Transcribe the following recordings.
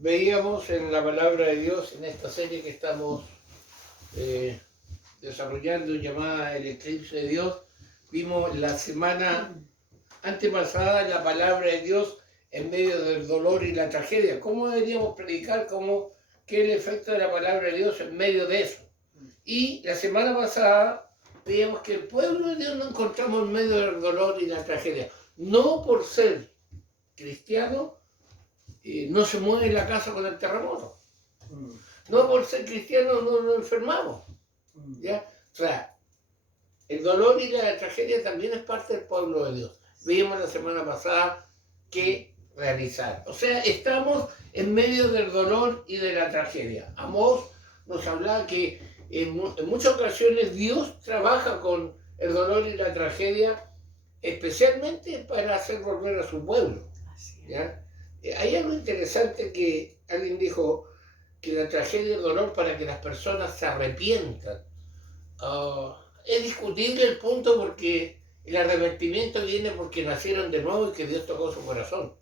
Veíamos en la palabra de Dios, en esta serie que estamos desarrollando llamada El Eclipse de Dios, vimos la semana antepasada la palabra de Dios en medio del dolor y la tragedia. ¿Cómo deberíamos predicar? ¿Qué es el efecto de la palabra de Dios en medio de eso? Y la semana pasada veíamos que el pueblo de Dios nos encontramos en medio del dolor y la tragedia. No por ser cristiano, no se mueve la casa con el terremoto. No por ser cristiano no nos enfermamos. ¿Ya? O sea, el dolor y la tragedia también es parte del pueblo de Dios. Vimos la semana pasada que realizar. O sea, estamos en medio del dolor y de la tragedia. Amós nos hablaba que en muchas ocasiones Dios trabaja con el dolor y la tragedia, especialmente para hacer volver a su pueblo. ¿Ya? Hay algo interesante que alguien dijo, que la tragedia y el dolor para que las personas se arrepientan. Es discutible el punto porque el arrepentimiento viene porque nacieron de nuevo y que Dios tocó su corazón.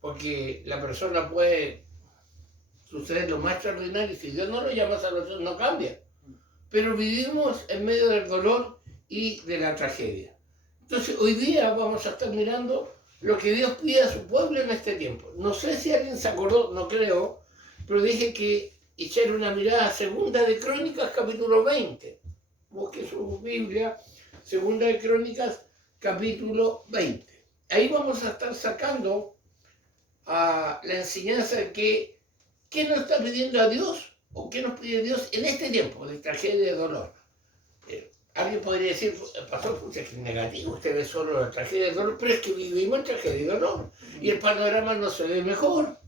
Porque la persona puede suceder lo más extraordinario y si Dios no lo llama a salvación no cambia. Pero vivimos en medio del dolor y de la tragedia. Entonces hoy día vamos a estar mirando lo que Dios pide a su pueblo en este tiempo. No sé si alguien se acordó, no creo, pero dije que echar una mirada a Segunda de Crónicas, capítulo 20. Busque su Biblia, Segunda de Crónicas, capítulo 20. Ahí vamos a estar sacando la enseñanza de qué nos está pidiendo a Dios o qué nos pide Dios en este tiempo de tragedia y de dolor. Alguien podría decir, pastor, usted es negativo, usted ve solo la tragedia y el dolor, pero es que vivimos en tragedia y dolor y el panorama no se ve mejor.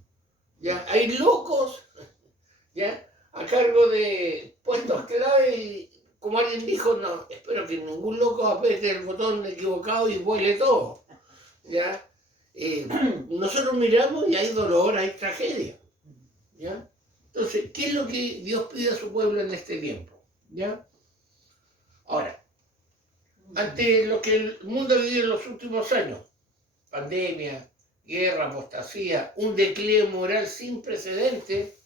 ¿Ya? Hay locos, ¿ya?, a cargo de puestos clave y, como alguien dijo, no, espero que ningún loco apriete el botón equivocado y vuele todo. ¿Ya? Nosotros miramos y hay dolor, hay tragedia. ¿Ya? Entonces, ¿qué es lo que Dios pide a su pueblo en este tiempo? ¿Ya? Ahora, ante lo que el mundo ha vivido en los últimos años, pandemia, guerra, apostasía, un declive moral sin precedentes,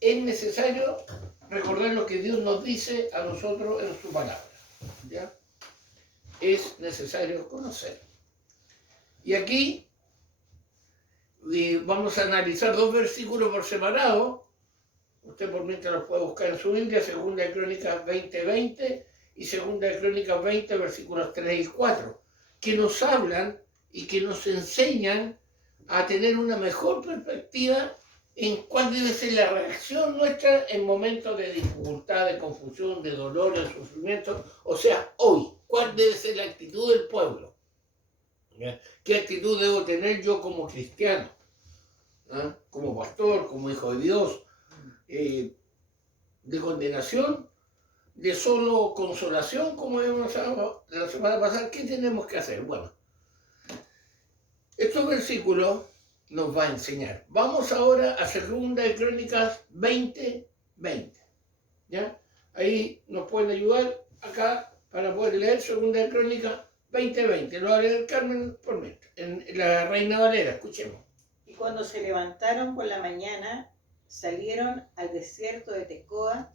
es necesario recordar lo que Dios nos dice a nosotros en su palabra. ¿Ya? Es necesario conocer. Y aquí vamos a analizar dos versículos por separado. Usted por mientras los puede buscar en su Biblia, Segunda de Crónicas 20:20 y Segunda de Crónicas 20, versículos 3 y 4, que nos hablan y que nos enseñan a tener una mejor perspectiva en cuál debe ser la reacción nuestra en momentos de dificultad, de confusión, de dolor, de sufrimiento. O sea, hoy, ¿cuál debe ser la actitud del pueblo? ¿Qué actitud debo tener yo como cristiano? Como pastor, como hijo de Dios, de condenación, de solo consolación, como vimos la semana pasada. ¿Qué tenemos que hacer? Bueno, estos versículos nos va a enseñar. Vamos ahora a Segunda de Crónicas 20:20. ¿Ya? Ahí nos pueden ayudar acá para poder leer Segunda de Crónicas 20:20. Lo va a leer Carmen por mí, en la Reina Valera. Escuchemos. Y cuando se levantaron por la mañana, salieron al desierto de Tecoa,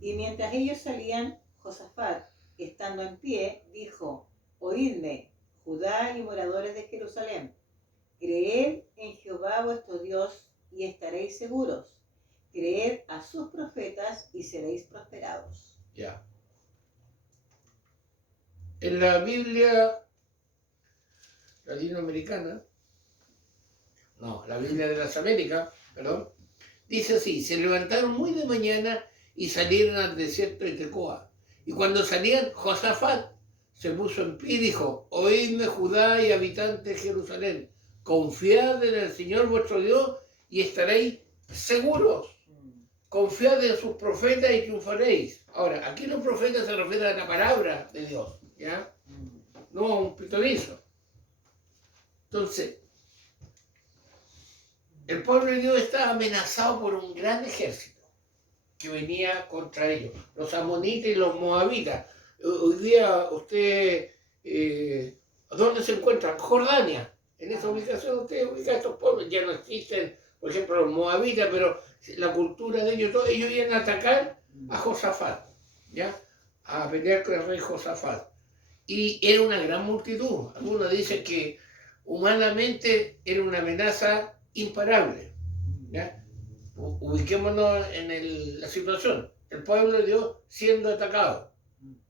y mientras ellos salían, Josafat, estando en pie, dijo: Oídme, Judá y moradores de Jerusalén, creed en Jehová vuestro Dios y estaréis seguros. Creed a sus profetas y seréis prosperados. Ya. En la Biblia latinoamericana, no, la Biblia de las Américas, perdón, dice así: se levantaron muy de mañana y salieron al desierto de Tecoa. Y cuando salían, Josafat se puso en pie y dijo: Oídme, Judá y habitantes de Jerusalén, confiad en el Señor vuestro Dios y estaréis seguros. Confiad en sus profetas y triunfaréis. Ahora, aquí los profetas se refieren a la palabra de Dios, ¿ya? No a un pitonizo. Entonces, el pueblo de Dios está amenazado por un gran ejército que venía contra ellos, los amonitas y los moabitas. Hoy día usted, ¿dónde se encuentra? Jordania, En esa ubicación ustedes ubican estos pueblos, ya no existen, por ejemplo, los moabitas, pero la cultura de ellos, ellos iban a atacar a Josafat, ¿ya? A pelear con el rey Josafat. Y era una gran multitud. Algunos dicen que humanamente era una amenaza imparable, ¿ya? Ubiquémonos en la situación. El pueblo de Dios siendo atacado.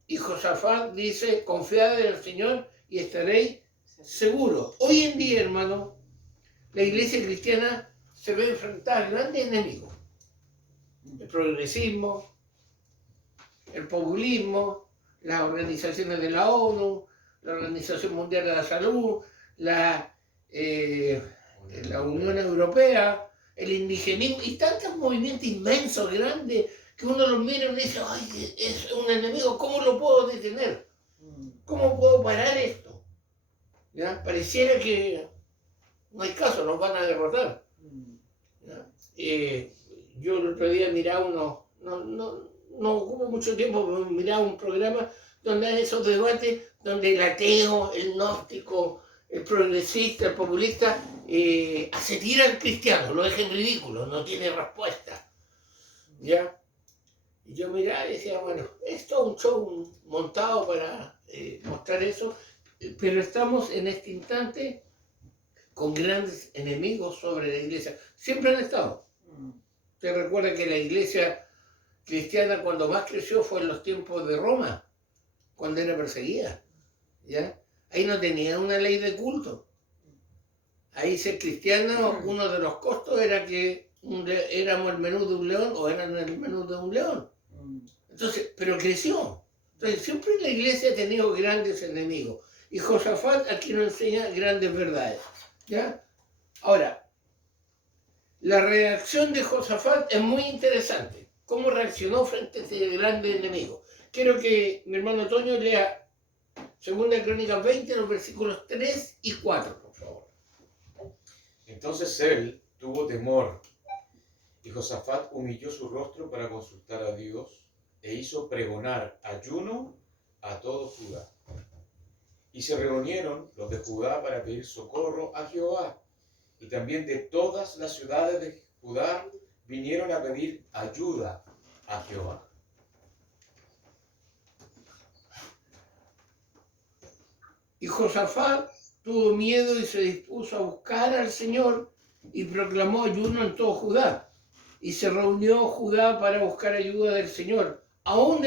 Y Josafat dice, confiad en el Señor y estaréis seguros. Hoy en día, hermano, la iglesia cristiana se ve enfrentar a grandes enemigos. El progresismo, el populismo, las organizaciones de la ONU, la Organización Mundial de la Salud, la Unión Europea, el indigenismo y tantos movimientos inmensos, grandes, que uno los mira y dice, ay, es un enemigo, ¿cómo lo puedo detener? ¿Cómo puedo parar esto? ¿Ya? Pareciera que no hay caso, nos van a derrotar. ¿Ya? Yo el otro día miraba no ocupo mucho tiempo, pero miraba un programa donde hay esos debates donde el ateo, el gnóstico, el progresista, el populista, se tira al cristiano, lo deja en ridículo, no tiene respuesta. ¿Ya? Y yo miraba y decía, bueno, es todo un show montado para mostrar eso, pero estamos en este instante con grandes enemigos sobre la iglesia. Siempre han estado. Usted recuerda que la iglesia cristiana cuando más creció fue en los tiempos de Roma, cuando era perseguida. ¿Ya? Ahí no tenía una ley de culto. Ahí ser cristiano, uno de los costos era que éramos el menú de un león o eran el menú de un león. Entonces, pero creció. Entonces, siempre la iglesia ha tenido grandes enemigos. Y Josafat aquí nos enseña grandes verdades. ¿Ya? Ahora, la reacción de Josafat es muy interesante. ¿Cómo reaccionó frente a este grande enemigo? Quiero que mi hermano Toño lea 2 Crónicas 20, los versículos 3 y 4, por favor. Entonces él tuvo temor, y Josafat humilló su rostro para consultar a Dios, e hizo pregonar ayuno a todo Judá. Y se reunieron los de Judá para pedir socorro a Jehová, y también de todas las ciudades de Judá vinieron a pedir ayuda a Jehová. Y Josafat tuvo miedo y se dispuso a buscar al Señor y proclamó ayuno en todo Judá. Y se reunió Judá para buscar ayuda del Señor. Aún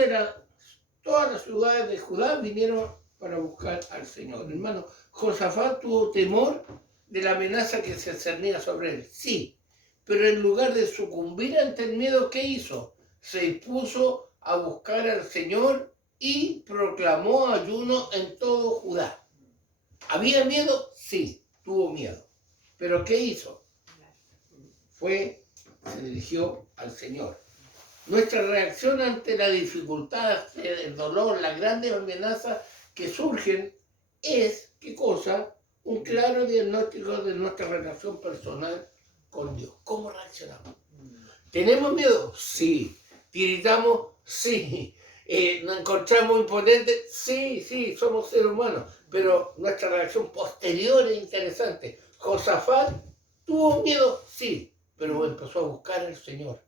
todas las ciudades de Judá vinieron para buscar al Señor. Hermano, Josafat tuvo temor de la amenaza que se cernía sobre él. Sí, pero en lugar de sucumbir ante el miedo, ¿qué hizo? Se dispuso a buscar al Señor y proclamó ayuno en todo Judá. ¿Había miedo? Sí, tuvo miedo. ¿Pero qué hizo? Se dirigió al Señor. Nuestra reacción ante la dificultad, el dolor, las grandes amenazas que surgen es, ¿qué cosa? Un claro diagnóstico de nuestra relación personal con Dios. ¿Cómo reaccionamos? ¿Tenemos miedo? Sí. ¿Tiritamos? Sí. ¿Nos encontramos impotentes? Sí, somos seres humanos. Pero nuestra reacción posterior es interesante. Josafat tuvo miedo, sí, pero empezó a buscar al Señor.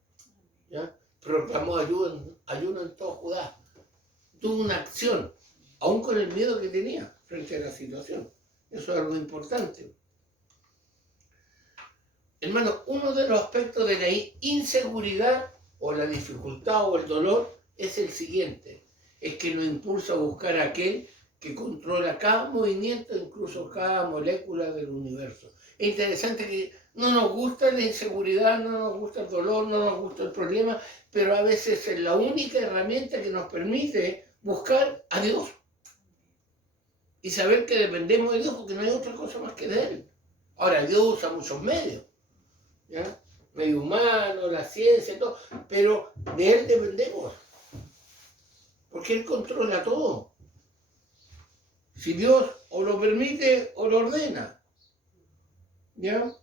¿Ya? Proclamó ayuno en todo Judá. Tuvo una acción, aún con el miedo que tenía frente a la situación. Eso es algo importante. Hermano, uno de los aspectos de la inseguridad o la dificultad o el dolor es el siguiente. Es que nos impulsa a buscar a aquel que controla cada movimiento, incluso cada molécula del universo. Es interesante que no nos gusta la inseguridad, no nos gusta el dolor, no nos gusta el problema, pero a veces es la única herramienta que nos permite buscar a Dios y saber que dependemos de Dios porque no hay otra cosa más que de Él. Ahora, Dios usa muchos medios, ¿ya? Medio humano, la ciencia, todo, pero de Él dependemos porque Él controla todo. Si Dios o lo permite o lo ordena. ¿Ya?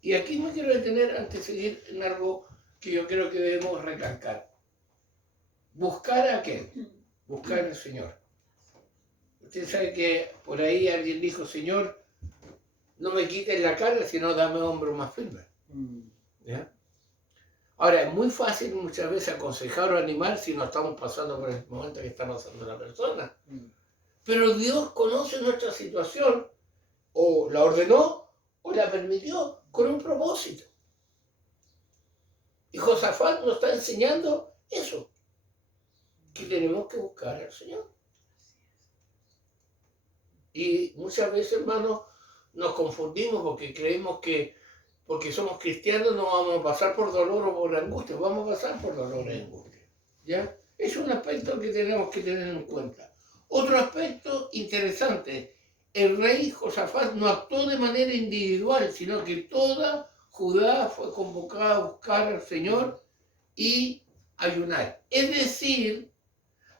Y aquí me quiero detener antes de seguir en algo que yo creo que debemos recalcar. ¿Buscar a quién? Buscar al Señor. Usted sabe que por ahí alguien dijo, Señor, no me quites la carga, sino dame hombros más firmes. ¿Ya? Ahora, es muy fácil muchas veces aconsejar o animar si no estamos pasando por el momento que está pasando la persona. Pero Dios conoce nuestra situación, o la ordenó, o la permitió, con un propósito. Y Josafat nos está enseñando eso, que tenemos que buscar al Señor. Y muchas veces, hermanos, nos confundimos porque creemos que porque somos cristianos no vamos a pasar por dolor o por angustia, vamos a pasar por dolor y angustia. ¿Ya? Es un aspecto que tenemos que tener en cuenta. Otro aspecto interesante, el rey Josafat no actuó de manera individual, sino que toda Judá fue convocada a buscar al Señor y ayunar. Es decir,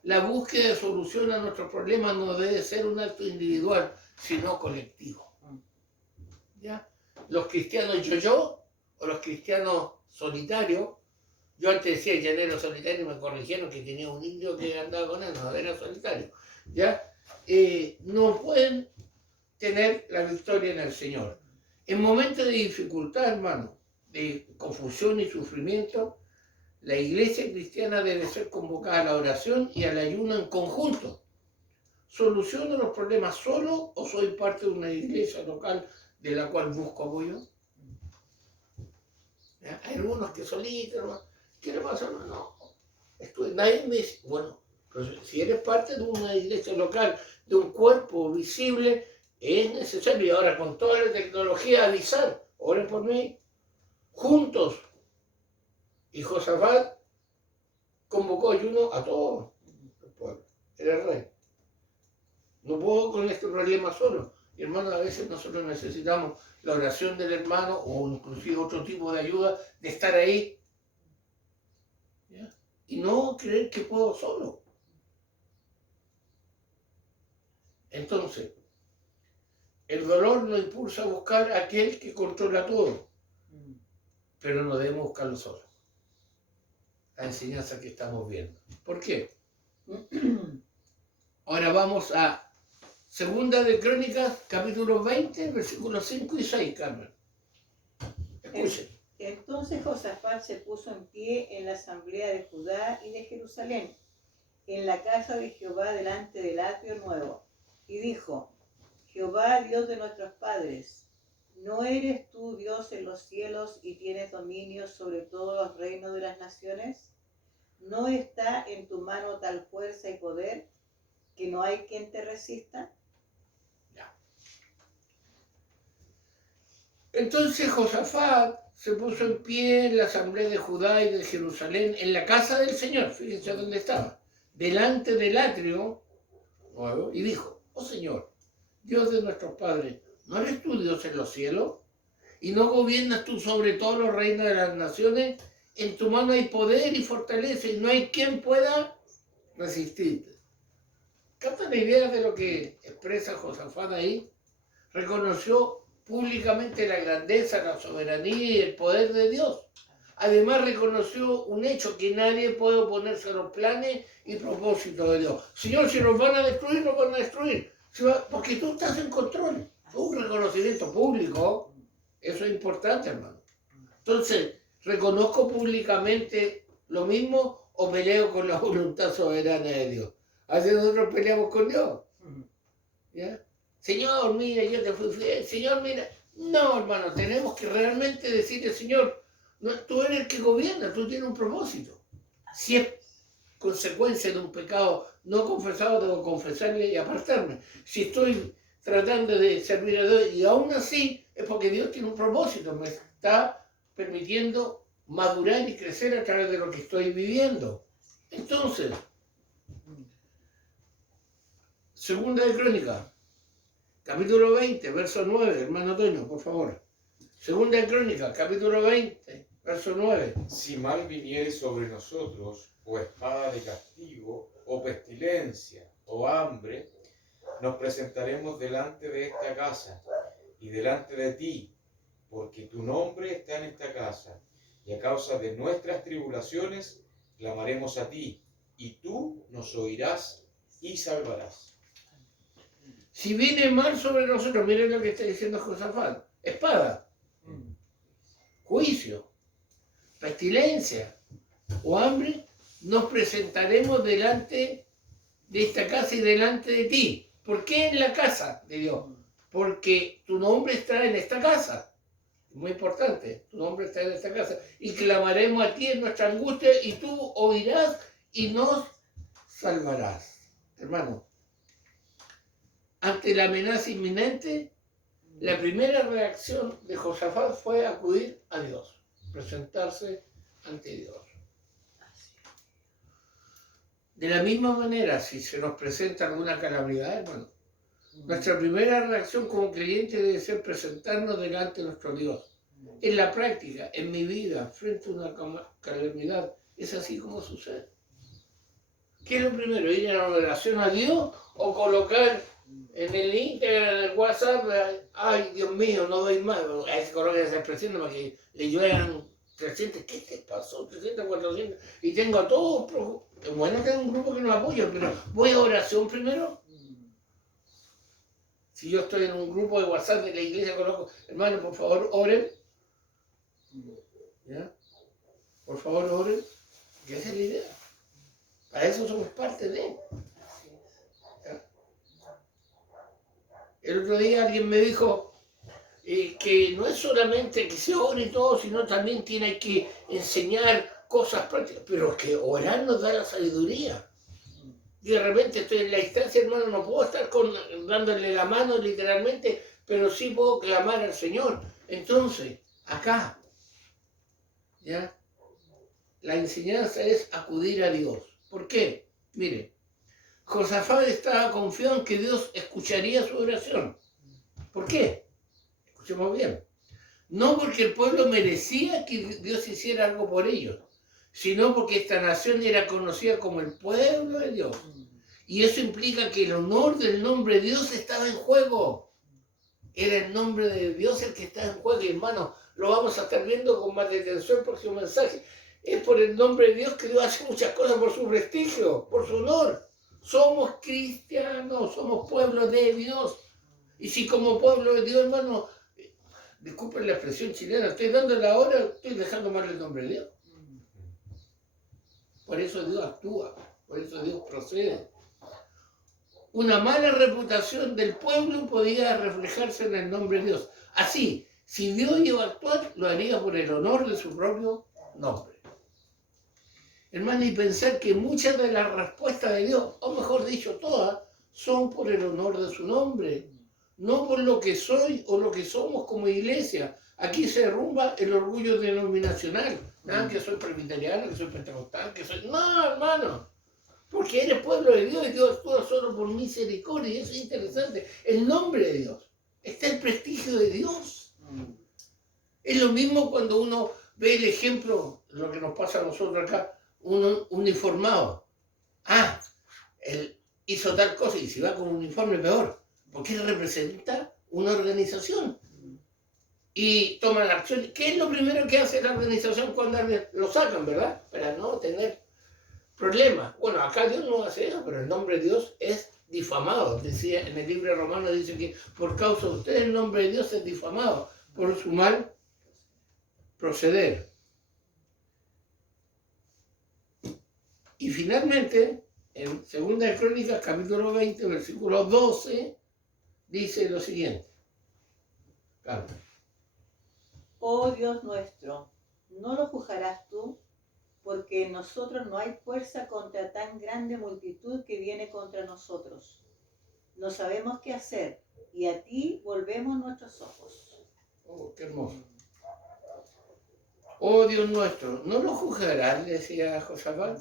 la búsqueda de solución a nuestros problemas no debe ser un acto individual, sino colectivo. ¿Ya? Los cristianos yo, o los cristianos solitarios, yo antes decía llanero solitario y me corrigieron que tenía un indio que andaba con él, no era solitario, ¿ya? No pueden tener la victoria en el Señor. En momentos de dificultad, hermano, de confusión y sufrimiento, la iglesia cristiana debe ser convocada a la oración y al ayuno en conjunto. ¿Soluciono los problemas solo o soy parte de una iglesia local de la cual busco apoyo? ¿Ya? Hay algunos que solitos, ¿qué le pasa? No, nadie me dice, bueno, pero si eres parte de una iglesia local, de un cuerpo visible, es necesario, y ahora con toda la tecnología, avisar, oren por mí, juntos. Y Josafat convocó ayuno a todos el pueblo, era el rey. No puedo con este problema solo. Y hermanos, a veces nosotros necesitamos la oración del hermano o inclusive otro tipo de ayuda, de estar ahí. ¿Ya? Y no creer que puedo solo. Entonces, el dolor nos impulsa a buscar a aquel que controla todo, pero no debemos buscarlo solo. La enseñanza que estamos viendo. ¿Por qué? Ahora vamos a Segunda de Crónicas, capítulo 20, versículos 5 y 6, Carmen. Escuchen. Entonces Josafat se puso en pie en la asamblea de Judá y de Jerusalén, en la casa de Jehová delante del atrio nuevo, y dijo: Jehová, Dios de nuestros padres, ¿no eres tú Dios en los cielos y tienes dominio sobre todos los reinos de las naciones? ¿No está en tu mano tal fuerza y poder que no hay quien te resista? Entonces Josafat se puso en pie en la asamblea de Judá y de Jerusalén, en la casa del Señor, fíjense dónde estaba, delante del atrio nuevo, y dijo: oh Señor, Dios de nuestros padres, ¿no eres tú Dios en los cielos? ¿Y no gobiernas tú sobre todos los reinos de las naciones? En tu mano hay poder y fortaleza, y no hay quien pueda resistirte. ¿Capta la idea de lo que expresa Josafat ahí? Reconoció públicamente la grandeza, la soberanía y el poder de Dios. Además reconoció un hecho, que nadie puede oponerse a los planes y propósitos de Dios. Señor, si nos van a destruir, nos van a destruir. Porque tú estás en control. Un reconocimiento público, eso es importante, hermano. Entonces, ¿reconozco públicamente lo mismo o peleo con la voluntad soberana de Dios? Así nosotros peleamos con Dios. ¿Ya? Señor, mira, yo te fui fiel. Señor, mira. No, hermano, tenemos que realmente decirle: Señor, no, tú eres el que gobierna, tú tienes un propósito. Si es consecuencia de un pecado no confesado, debo confesarle y apartarme. Si estoy tratando de servir a Dios y aún así, es porque Dios tiene un propósito, me está permitiendo madurar y crecer a través de lo que estoy viviendo. Entonces, Segunda de Crónicas, capítulo 20, verso 9, hermano Toño, por favor. Segunda de Crónicas, capítulo 20, verso 9. Si mal viniere sobre nosotros, o espada de castigo, o pestilencia, o hambre, nos presentaremos delante de esta casa y delante de ti, porque tu nombre está en esta casa, y a causa de nuestras tribulaciones clamaremos a ti, y tú nos oirás y salvarás. Si viene mal sobre nosotros, miren lo que está diciendo Josafat, espada, juicio, pestilencia o hambre, nos presentaremos delante de esta casa y delante de ti. ¿Por qué en la casa de Dios? Porque tu nombre está en esta casa. Muy importante, tu nombre está en esta casa. Y clamaremos a ti en nuestra angustia y tú oirás y nos salvarás. Hermano, ante la amenaza inminente, la primera reacción de Josafat fue acudir a Dios, presentarse ante Dios. De la misma manera, si se nos presenta alguna calamidad, hermano, nuestra primera reacción como creyente debe ser presentarnos delante de nuestro Dios. En la práctica, en mi vida, frente a una calamidad, es así como sucede. ¿Qué es lo primero? ¿Ir a la oración a Dios o colocar en el Instagram, en el WhatsApp, ay, Dios mío, no doy más? Ahí se coloca esa expresión para que le lluevan 300, ¿qué te pasó? 300, 400, y tengo a todos, bueno, tengo un grupo que nos apoya, pero voy a oración primero. Si yo estoy en un grupo de WhatsApp de la iglesia, coloco, hermano, por favor, oren. ¿Ya? Por favor, oren. ¿Qué es la idea? Para eso somos parte de. ¿Ya? El otro día alguien me dijo que no es solamente que se ore y todo, sino también tiene que enseñar cosas prácticas, pero que orar nos da la sabiduría. Y de repente estoy en la instancia, hermano, no puedo estar dándole la mano literalmente, pero sí puedo clamar al Señor. Entonces, acá, ¿ya? La enseñanza es acudir a Dios. ¿Por qué? Mire, Josafat estaba confiado en que Dios escucharía su oración. ¿Por qué? Escuchemos bien. No porque el pueblo merecía que Dios hiciera algo por ellos, sino porque esta nación era conocida como el pueblo de Dios. Y eso implica que el honor del nombre de Dios estaba en juego. Era el nombre de Dios el que estaba en juego. Y hermano, lo vamos a estar viendo con más detención el próximo mensaje. Es por el nombre de Dios que Dios hace muchas cosas, por su prestigio, por su honor. Somos cristianos, somos pueblo de Dios. Y si como pueblo de Dios, hermano, disculpen la expresión chilena, estoy dando la hora, estoy dejando mal el nombre de Dios. Por eso Dios actúa, por eso Dios procede. Una mala reputación del pueblo podía reflejarse en el nombre de Dios. Así, si Dios iba a actuar, lo haría por el honor de su propio nombre. Hermano, y pensar que muchas de las respuestas de Dios, o mejor dicho, todas, son por el honor de su nombre, no por lo que soy o lo que somos como iglesia. Aquí se derrumba el orgullo denominacional. Nada, que soy presbiteriano, que soy pentecostal, que soy... No, hermano, porque eres pueblo de Dios y Dios actúa solo por misericordia, y eso es interesante. El nombre de Dios, está el prestigio de Dios. Es lo mismo cuando uno ve el ejemplo, lo que nos pasa a nosotros acá, un uniformado. Ah, él hizo tal cosa y si va con un uniforme peor, porque él representa una organización. Y toman acción. ¿Qué es lo primero que hace la organización cuando lo sacan, verdad? Para no tener problemas. Bueno, acá Dios no hace eso, pero el nombre de Dios es difamado. Decía en el libro de Romanos, dice que por causa de ustedes el nombre de Dios es difamado por su mal proceder. Y finalmente, en 2 de Crónicas, capítulo 20, versículo 12, dice lo siguiente. Claro. Oh Dios nuestro, ¿no lo juzgarás tú? Porque en nosotros no hay fuerza contra tan grande multitud que viene contra nosotros. No sabemos qué hacer, y a ti volvemos nuestros ojos. Oh, qué hermoso. Oh Dios nuestro, ¿no lo juzgarás? Le decía Josafat,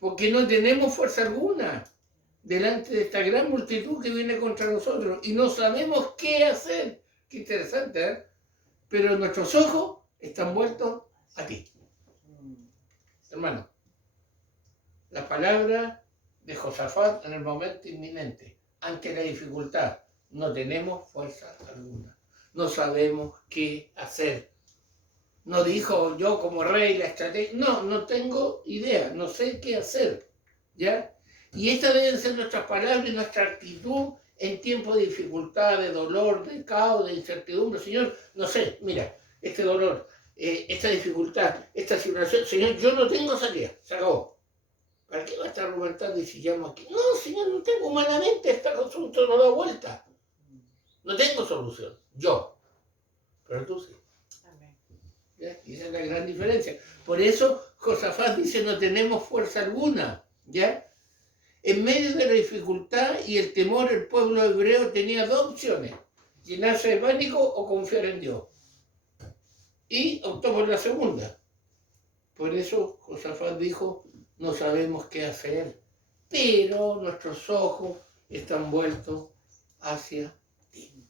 porque no tenemos fuerza alguna delante de esta gran multitud que viene contra nosotros y no sabemos qué hacer. Qué interesante, ¿eh? Pero nuestros ojos están vueltos a ti. Hermano, la palabra de Josafat en el momento inminente, ante la dificultad, no tenemos fuerza alguna, no sabemos qué hacer. No dijo yo como rey la estrategia, no tengo idea, no sé qué hacer, ¿ya? Y estas deben ser nuestras palabras y nuestra actitud en tiempos de dificultad, de dolor, de caos, de incertidumbre. Señor, no sé, mira, este dolor, esta dificultad, esta situación, Señor, yo no tengo salida, se acabó. ¿Para qué va a estar argumentando y si llamo aquí? No, Señor, no tengo, humanamente este asunto no da vuelta. No tengo solución, yo. Pero tú sí. Amén. ¿Ya? Y esa es la gran diferencia. Por eso Josafat dice, no tenemos fuerza alguna. ¿Ya? En medio de la dificultad y el temor, el pueblo hebreo tenía dos opciones: llenarse de pánico o confiar en Dios. Y optó por la segunda. Por eso Josafat dijo, no sabemos qué hacer, pero nuestros ojos están vueltos hacia ti.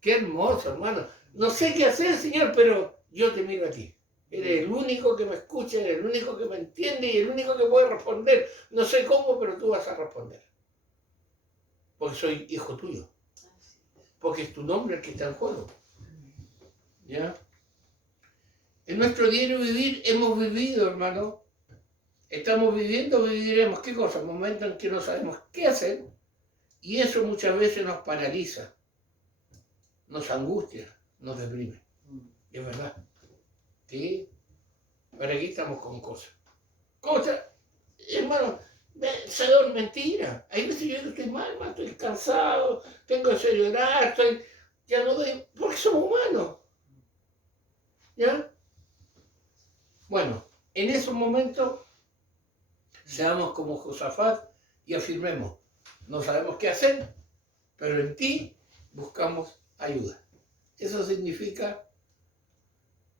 Qué hermoso, hermano. No sé qué hacer, Señor, pero yo te miro a ti. Eres el único que me escucha, eres el único que me entiende y el único que puede responder. No sé cómo, pero tú vas a responder. Porque soy hijo tuyo. Porque es tu nombre el que está en juego. ¿Ya? En nuestro diario vivir hemos vivido, hermano. Estamos viviendo, viviremos. ¿Qué cosa? Momentos en que no sabemos qué hacer. Y eso muchas veces nos paraliza, nos angustia, nos deprime. Y es verdad. ¿Sí? Pero aquí estamos con cosas. Cosas, hermano, sabor, mentira. Hay veces yo estoy mal, estoy cansado, tengo que llorar, ya no doy, porque somos humanos. ¿Ya? Bueno, en esos momentos, seamos como Josafat y afirmemos, no sabemos qué hacer, pero en ti buscamos ayuda. Eso significa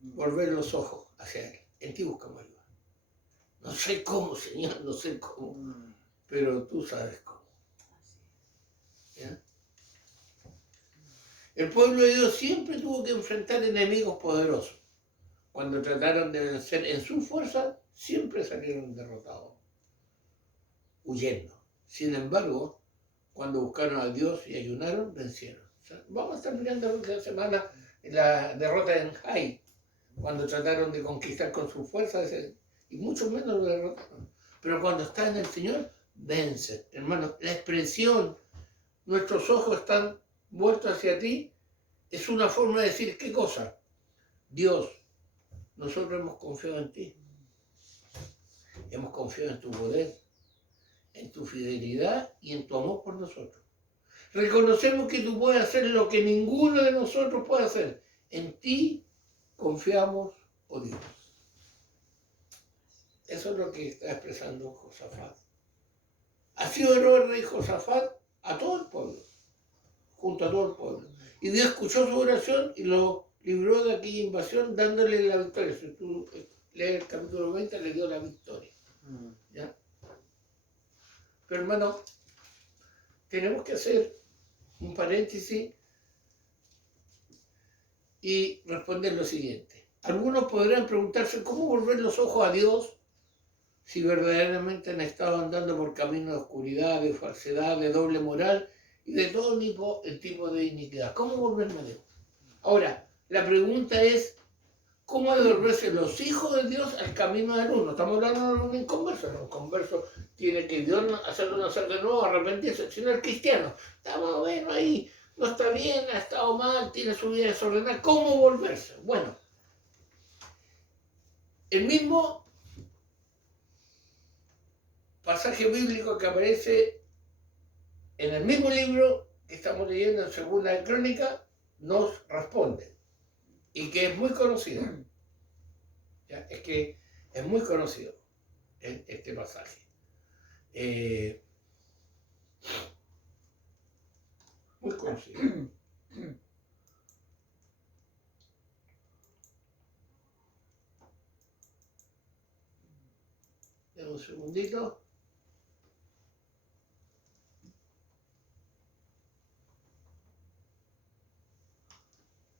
volver los ojos hacia Él. En ti buscamos ayuda. No sé cómo, Señor, no sé cómo, pero tú sabes cómo. ¿Ya? El pueblo de Dios siempre tuvo que enfrentar enemigos poderosos. Cuando trataron de vencer en su fuerza, siempre salieron derrotados, huyendo. Sin embargo, cuando buscaron a Dios y ayunaron, vencieron. O sea, vamos a estar mirando la semana la derrota en Hai, cuando trataron de conquistar con su fuerza, y mucho menos lo derrotaron. Pero cuando está en el Señor, vence. Hermano, la expresión, nuestros ojos están vueltos hacia ti, es una forma de decir, ¿qué cosa? Dios, nosotros hemos confiado en ti. Hemos confiado en tu poder, en tu fidelidad y en tu amor por nosotros. Reconocemos que tú puedes hacer lo que ninguno de nosotros puede hacer. En ti confiamos, oh Dios. Eso es lo que está expresando Josafat. Ha sido el rey Josafat a todo el pueblo, junto a todo el pueblo. Y Dios escuchó su oración y lo libró de aquella invasión dándole la victoria. Si tú lees el capítulo 20, le dio la victoria. ¿Ya? Pero hermano, tenemos que hacer un paréntesis y responder lo siguiente. Algunos podrán preguntarse cómo volver los ojos a Dios si verdaderamente han estado andando por caminos de oscuridad, de falsedad, de doble moral y de todo tipo de iniquidad. ¿Cómo volverme a Dios? Ahora, la pregunta es, ¿cómo devolverse los hijos de Dios al camino del uno? Estamos hablando de un inconverso. Un converso tiene que Dios hacerlo nacer de nuevo, arrepentirse. Si no es cristiano, estamos bueno ahí, no está bien, ha estado mal, tiene su vida desordenada. ¿Cómo volverse? Bueno, el mismo pasaje bíblico que aparece en el mismo libro que estamos leyendo en Segunda de Crónica nos responde, y que es muy conocido. ¿Ya? Es que es muy conocido este pasaje. Muy conocido. Dame un segundito.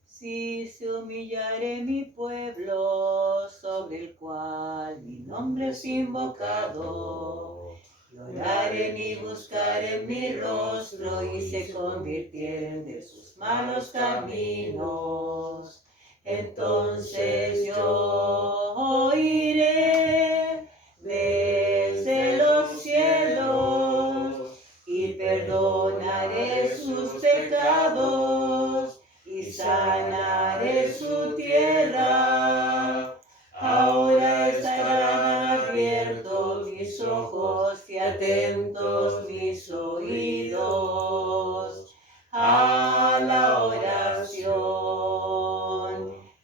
Si se humillare mi pueblo, sobre el cual mi nombre es invocado, lloraren y buscaren mi rostro y se convirtieren de sus malos caminos, entonces yo oiré desde los cielos y perdonaré sanaré su tierra. Ahora estarán abiertos mis ojos y atentos mis oídos a la oración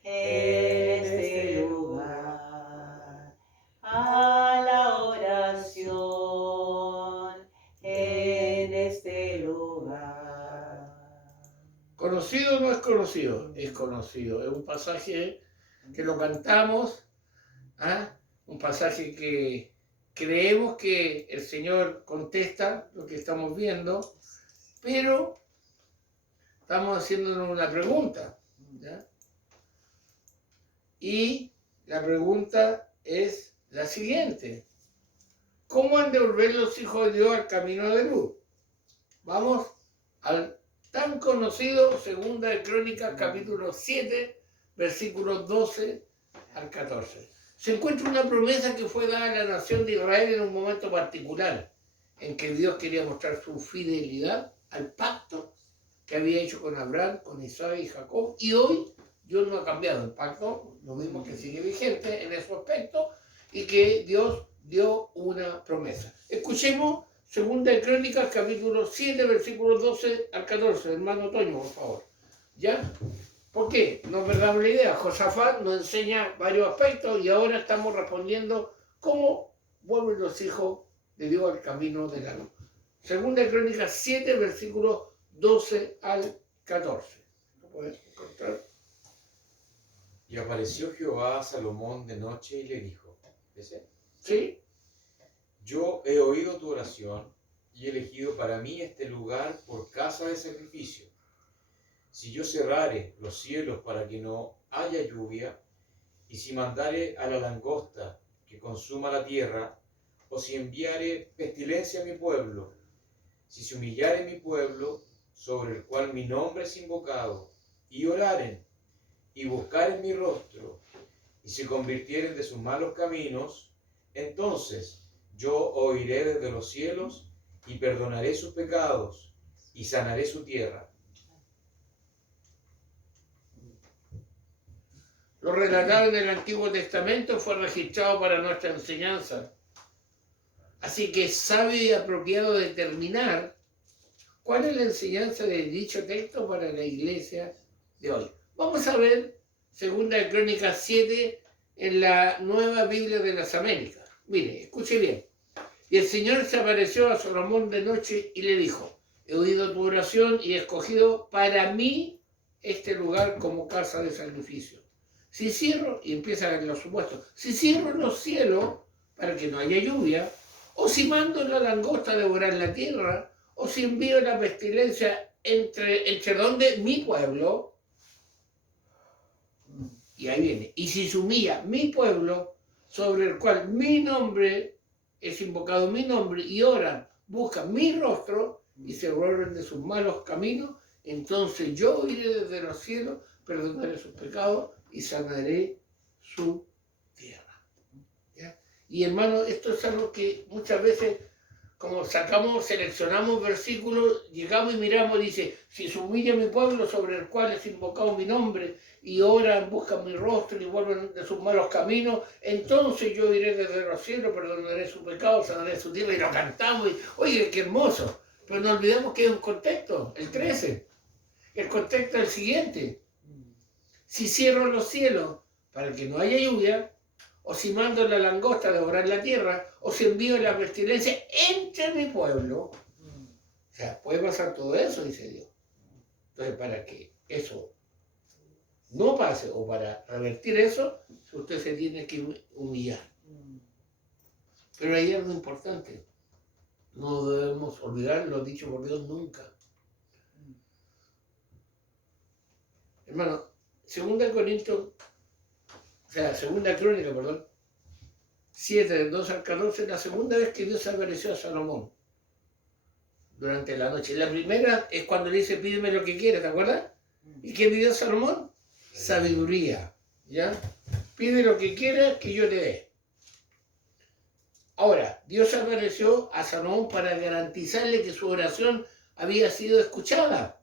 en este lugar, a la oración en este lugar. ¿Conocido o no es conocido? Es conocido. Es un pasaje que lo cantamos, ¿ah? Un pasaje que creemos que el Señor contesta lo que estamos viendo, pero estamos haciéndonos una pregunta, ¿ya? Y la pregunta es la siguiente: ¿cómo han de volver los hijos de Dios al camino de luz? Vamos al tan conocido Segunda de Crónicas, capítulo 7, versículos 12 al 14. Se encuentra una promesa que fue dada a la nación de Israel en un momento particular, en que Dios quería mostrar su fidelidad al pacto que había hecho con Abraham, con Isaac y Jacob, y hoy Dios no ha cambiado el pacto, lo mismo que sigue vigente en ese aspecto, y que Dios dio una promesa. Escuchemos Segunda de Crónicas, capítulo 7, versículos 12 al 14. Hermano Toño, por favor. ¿Ya? ¿Por qué? Nos perdamos la idea. Josafat nos enseña varios aspectos y ahora estamos respondiendo cómo vuelven los hijos de Dios al camino de la luz. Segunda de Crónicas 7, versículos 12 al 14. ¿Lo puedes encontrar? Y apareció Jehová a Salomón de noche y le dijo, ¿ese? ¿Sí? Yo he oído tu oración y he elegido para mí este lugar por casa de sacrificio. Si yo cerrare los cielos para que no haya lluvia, y si mandare a la langosta que consuma la tierra, o si enviare pestilencia a mi pueblo, si se humillare mi pueblo, sobre el cual mi nombre es invocado, y oraren, y buscaren mi rostro, y se convirtieren de sus malos caminos, entonces yo oiré desde los cielos, y perdonaré sus pecados, y sanaré su tierra. Lo relatado en el Antiguo Testamento fue registrado para nuestra enseñanza. Así que es sabio y apropiado determinar cuál es la enseñanza de dicho texto para la iglesia de hoy. Vamos a ver 2 de Crónicas 7 en la Nueva Biblia de las Américas. Mire, escuche bien. Y el Señor se apareció a Salomón de noche y le dijo: he oído tu oración y he escogido para mí este lugar como casa de sacrificio. Si cierro, y empieza en los supuestos, si cierro los cielos para que no haya lluvia, o si mando la langosta a devorar la tierra, o si envío la pestilencia entre donde mi pueblo, y ahí viene, y si se humilla mi pueblo, sobre el cual mi nombre es invocado, mi nombre, y oran, buscan mi rostro, y se vuelven de sus malos caminos, entonces yo iré desde los cielos, perdonaré sus pecados y sanaré su tierra. ¿Ya? Y hermano, esto es algo que muchas veces, como seleccionamos versículos, llegamos y miramos, dice, si se humilla mi pueblo sobre el cual es invocado mi nombre, y oran, buscan mi rostro y vuelven de sus malos caminos, entonces yo iré desde los cielos, perdonaré su pecado, sanaré su tierra, y lo cantamos, y oye, qué hermoso. Pero no olvidemos que hay un contexto, el 13. El contexto es el siguiente: si cierro los cielos para que no haya lluvia, o si mando la langosta a devorar la tierra, o si envío la pestilencia entre mi pueblo. O sea, puede pasar todo eso, dice Dios. Entonces, para que eso no pase, o para revertir eso, usted se tiene que humillar. Pero hay algo importante. No debemos olvidar lo dicho por Dios nunca. Hermano, 2 Corintios, Segunda Crónica, 7, del 2 al 14, es la segunda vez que Dios se apareció a Salomón durante la noche. La primera es cuando le dice, pídeme lo que quieras, ¿te acuerdas? ¿Y qué pidió Salomón? Sabiduría, ¿ya? Pide lo que quieras que yo te dé. Ahora, Dios apareció a Salomón para garantizarle que su oración había sido escuchada.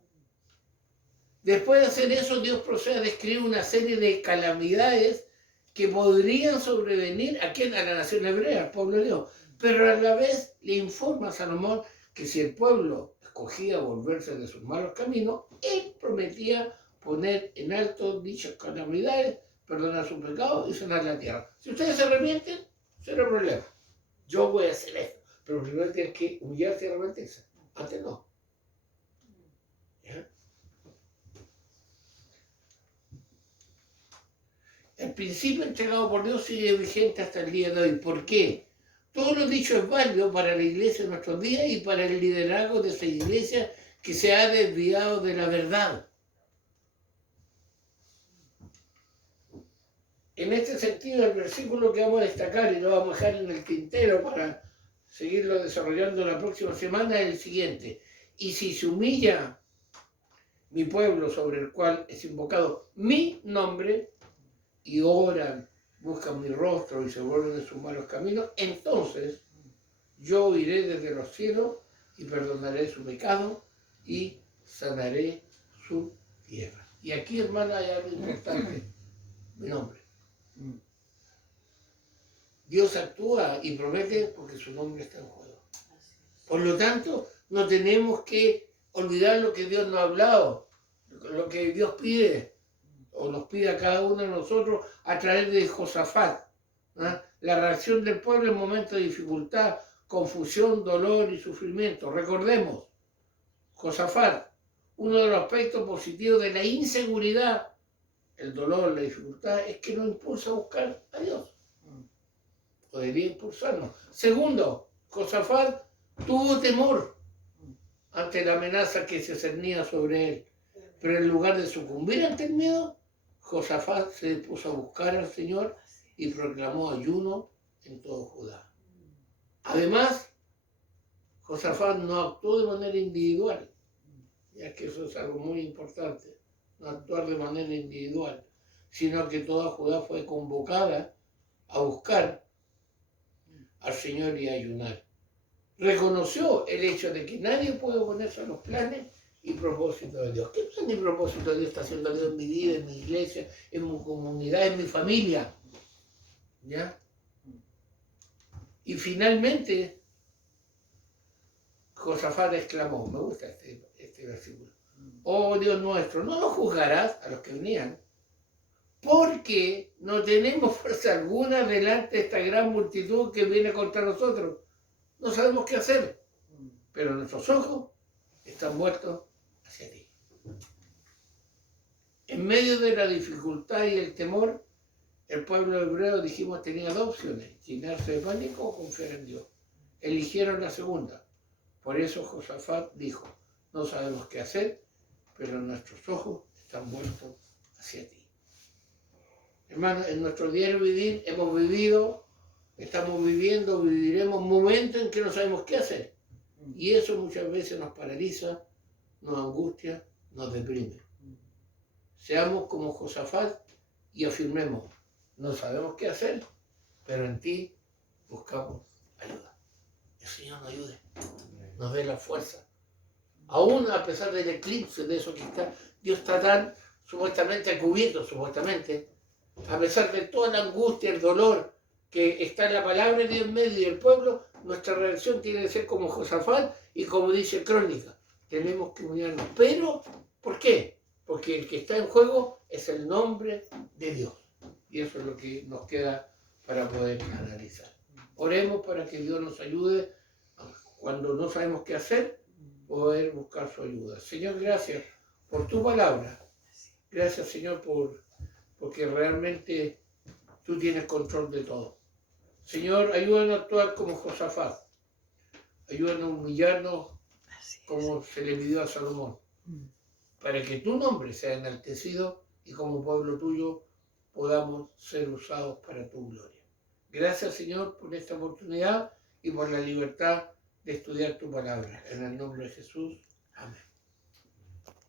Después de hacer eso, Dios procede a describir una serie de calamidades que podrían sobrevenir a la nación hebrea, al pueblo de Dios. Pero a la vez le informa a Salomón que si el pueblo escogía volverse de sus malos caminos, él prometía poner en alto dichas calamidades, perdonar sus pecados y sanar la tierra. Si ustedes se arrepienten, será problema. Yo voy a hacer esto. Pero primero tienes que humillarse y arrepentirse. Antes no. ¿Ya? El principio entregado por Dios sigue vigente hasta el día de hoy. ¿Por qué? Todo lo dicho es válido para la iglesia en nuestros días y para el liderazgo de esa iglesia que se ha desviado de la verdad. En este sentido, el versículo que vamos a destacar y lo vamos a dejar en el tintero para seguirlo desarrollando la próxima semana es el siguiente. Y si se humilla mi pueblo sobre el cual es invocado mi nombre, y oran, buscan mi rostro y se vuelven de sus malos caminos, entonces yo oiré desde los cielos y perdonaré su pecado y sanaré su tierra. Y aquí, hermana, hay algo importante, mi nombre. Dios actúa y promete porque su nombre está en juego. Por lo tanto, no tenemos que olvidar lo que Dios nos ha hablado, lo que Dios pide, o nos pide a cada uno de nosotros a través de Josafat. ¿Ah? La reacción del pueblo en momentos de dificultad, confusión, dolor y sufrimiento. Recordemos, Josafat, uno de los aspectos positivos de la inseguridad, el dolor, la dificultad, es que nos impulsa a buscar a Dios. Podría impulsarnos. Segundo, Josafat tuvo temor ante la amenaza que se cernía sobre él. Pero en lugar de sucumbir ante el miedo, Josafat se puso a buscar al Señor y proclamó ayuno en todo Judá. Además, Josafat no actuó de manera individual, ya que eso es algo muy importante, no actuar de manera individual, sino que toda Judá fue convocada a buscar al Señor y a ayunar. Reconoció el hecho de que nadie puede oponerse a los planes y propósito de Dios. ¿Qué plan y propósito de Dios está haciendo Dios en mi vida, en mi iglesia, en mi comunidad, en mi familia? ¿Ya? Y finalmente, Josafat exclamó, me gusta este versículo, oh Dios nuestro, no nos juzgarás a los que venían, porque no tenemos fuerza alguna delante de esta gran multitud que viene contra nosotros. No sabemos qué hacer, pero nuestros ojos están vueltos hacia ti. En medio de la dificultad y el temor, el pueblo hebreo, dijimos, tenía dos opciones, llenarse de pánico o confiar en Dios. Eligieron la segunda. Por eso Josafat dijo, no sabemos qué hacer, pero nuestros ojos están vueltos hacia ti. Hermanos, en nuestro diario vivir hemos vivido, estamos viviendo, viviremos momentos en que no sabemos qué hacer. Y eso muchas veces nos paraliza, nos angustia, nos deprime. Seamos como Josafat y afirmemos, no sabemos qué hacer, pero en ti buscamos ayuda. El Señor nos ayude, nos dé la fuerza. Aún a pesar del eclipse, de eso que está, Dios está tan supuestamente cubierto, supuestamente, a pesar de toda la angustia, el dolor que está en la palabra de Dios en medio y el pueblo, nuestra reacción tiene que ser como Josafat y como dice Crónica, tenemos que unirnos. Pero, ¿por qué? Porque el que está en juego es el nombre de Dios. Y eso es lo que nos queda para poder analizar. Oremos para que Dios nos ayude cuando no sabemos qué hacer, poder buscar su ayuda. Señor, gracias por tu palabra. Gracias, Señor, porque realmente tú tienes control de todo. Señor, ayúdanos a actuar como Josafat. Ayúdanos a humillarnos como se le pidió a Salomón. Para que tu nombre sea enaltecido y como pueblo tuyo podamos ser usados para tu gloria. Gracias, Señor, por esta oportunidad y por la libertad de estudiar tu palabra. En el nombre de Jesús. Amén.